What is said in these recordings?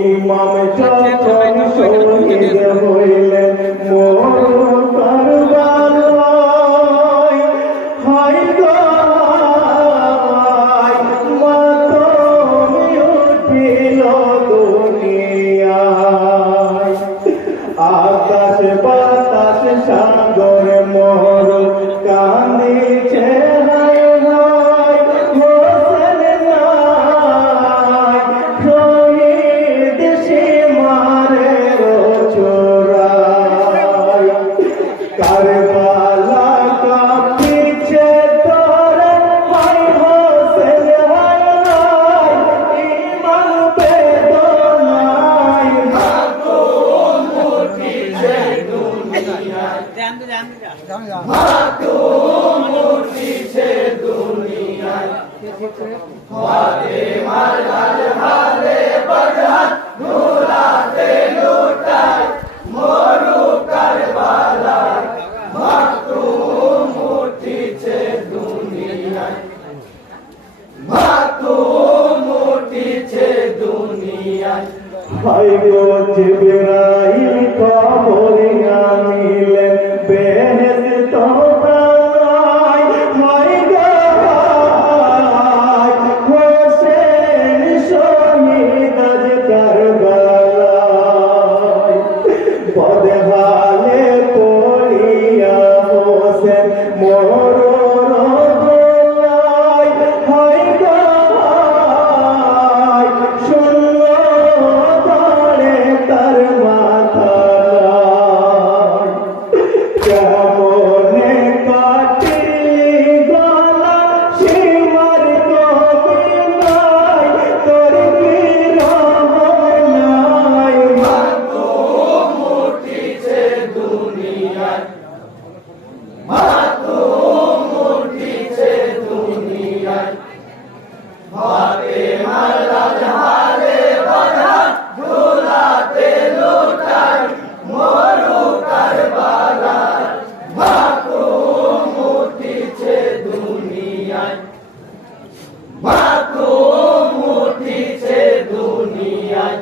ইমাম যখন শহীদ হইলেন মোর কারবালায়, হায় গো মাতম উঠিল দুনিয়ায়। আকাশ বাতাস সাগর মোর কান্দিছে, হায় হায় হোসেন নাই, শহীদ সীমারের চূড়ায়। কারবালা কাঁপিছে তোরে, হায় হোসেন হায় হায়, ইমান বেদনায় মাতম উঠিছে দুনিয়ায়, মাতম উঠিছে দুনিয়ায়। ফাতেমার লাল হালে বদহাত ধুলাতে লুটায়, মরু কারবালায় মাতম উঠিছে দুনিয়ায়, মাতম উঠিছে দুনিয়ায়। হায় গো জিবরাইল খবর আনিলেন বেহেশত পায়, হায় গো হোসেন শহীদ আজ কারবালায়। বদহালে পড়িয়া হোসেন মরণ দোলায়, হায় গো শূন্য দরে তার মাথায়। কেমনে কাটিলি গলা সীমার কবিতায়, তোর কি রহম নাই মাতম উঠিছে দুনিয়ায়, মাতম উঠিছে দুনিয়ায়। ফাতেমার লাল হালে বদহাত ধুলাতে লুটায়, মরু কারবালায় মাতম উঠিছে দুনিয়ায়, মাতম উঠিছে দুনিয়ায়।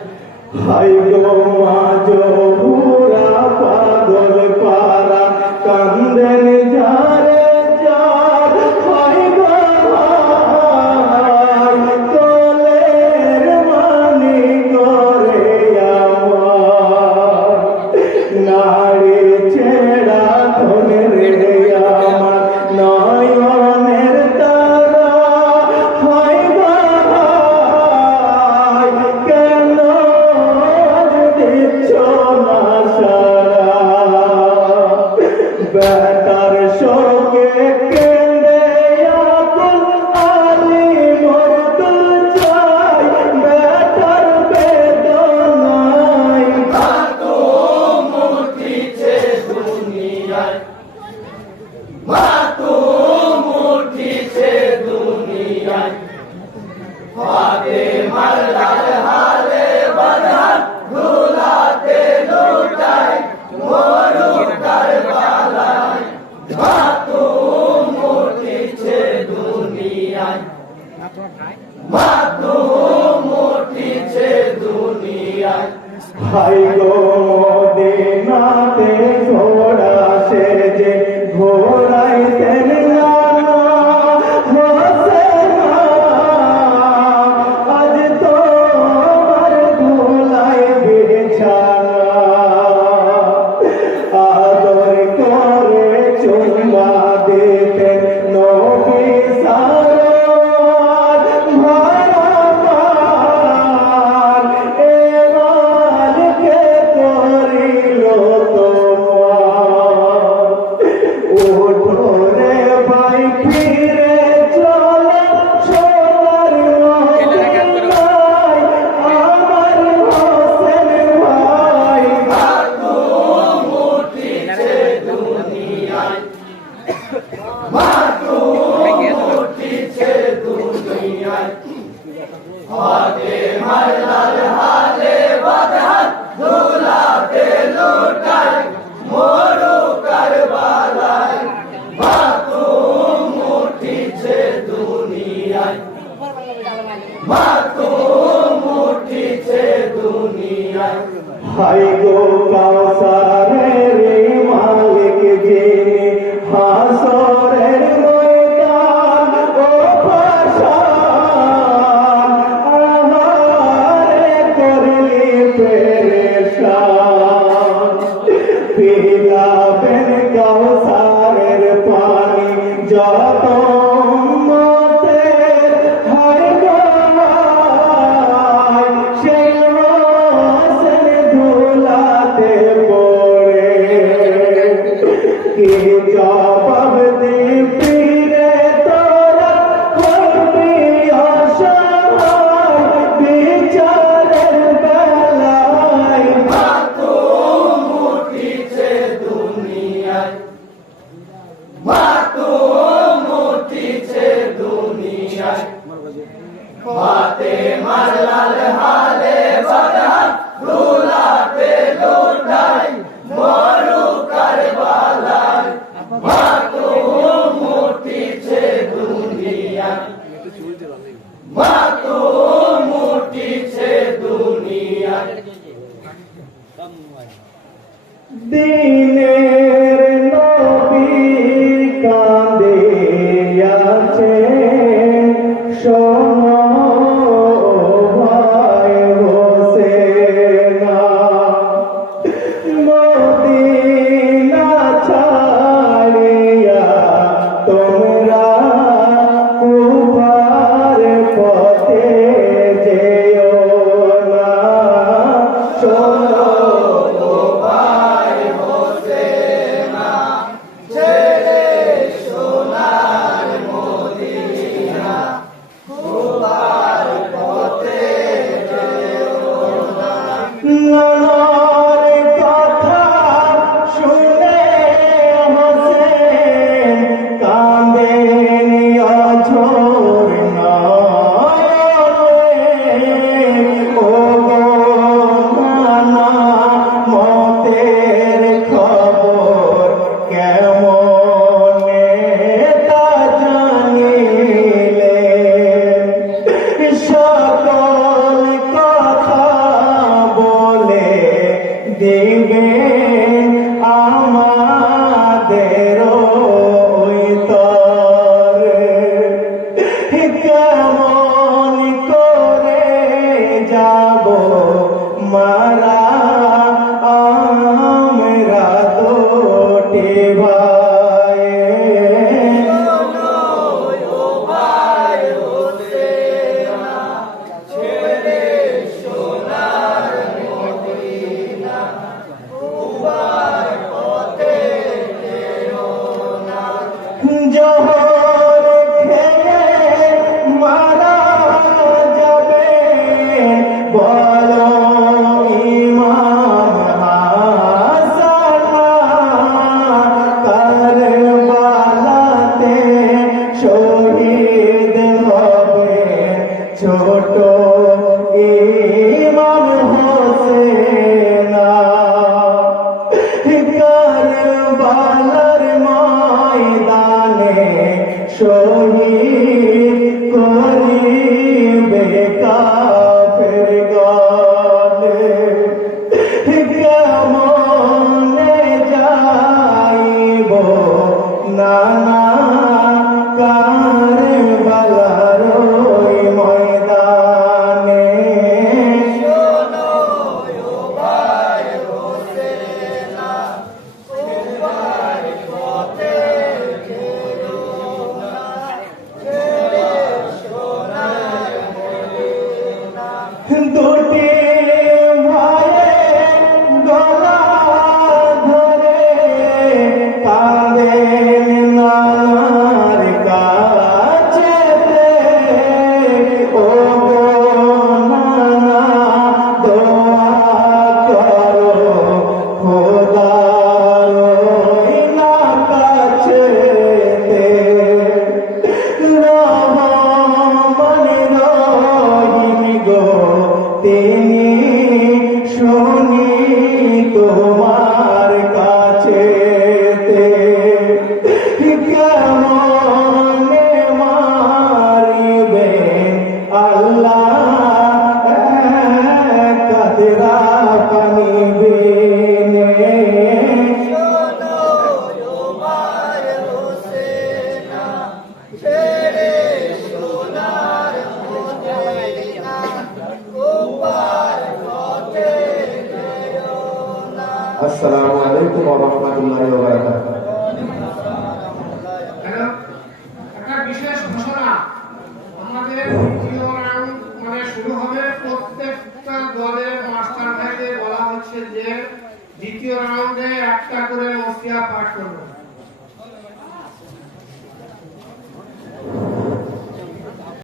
হায় গো মা জহুরা পাগল পারা কান্দেন যারে যার, হায় গো কোলের মানি করে আমার, নারী ছেড়া ধনে রে আমার নয়নের তারা, হায় গো কেন দিচ্ছ না সারা। বেটার শোকে কেঁদে আকুল আলী মোর তুল চাই, বেটার বেদনায় মাতম উঠিছে ভাই গো মদিনাতে ঘোড়া সেজে ঘোড়াইতেন নানা হোসেন, আজ তোমার ধুলাই বিছানা, আদর করে চুম্মা দিতেন নবী সারোয়ার ভারাবার, এবার কে করিল তোমার? ওঠো রে ভাই ফিরে চলো সোনার মদিনায়, আমার হোসেন ভাই হাই গো কাউসারের মালিক যিনি, হাসরের ময়দান ও পাশান, আহারে করলি পেরেশান, পিলাবেন কাউসারের পানি যত উম্মতের, হায় গো হায়, সেই হোসেন ধুলাতে পড়ে, কি জবাব দিবি রে তোরা করবি অসহায় বিচারের বেলায়? দিনের নবী কাঁদে আছে, শোনো ভাই হোসেনা, মদিনা ছাড়িয়া তোমরা কুফার পথে যেও না, শোনো নানার কথা শুনে হোসেন কাঁদেন অঝোর নয়নে, ও গো নানা মতের খবর কেমনে তা জানিলে, সকল কথা বলে দিবেন আমাদের তরে, কেমন করে যাব মারা আমরা দুটি ভাই? জোহর খেয়ে মারা যাবে, বলো ইমাম হাসান, কারবালাতে শহীদ হবে ছোট ইমাম হোসেনা, কারবালার ময়দানে শহীদ করিবে কাফেরগণ, খোদার ওই না কাছেতে রহমান রহিম গো তিনি শুনি তোমার কাছেতে কেমনে মারিবে আল্লাহ কাতরা পানি বিনে আসসালামু আলাইকুম ওয়া রাহমাতুল্লাহি ওয়া বারাকাতুহু। একটা বিশেষ ঘোষণা, আমাদের দ্বিতীয় রাউন্ড মানে শুরু হবে। প্রত্যেকটা দলের মাস্টার ভাইদের বলা হচ্ছে যে দ্বিতীয় রাউন্ডে একটা করে মসিয়া পাঠ করবে।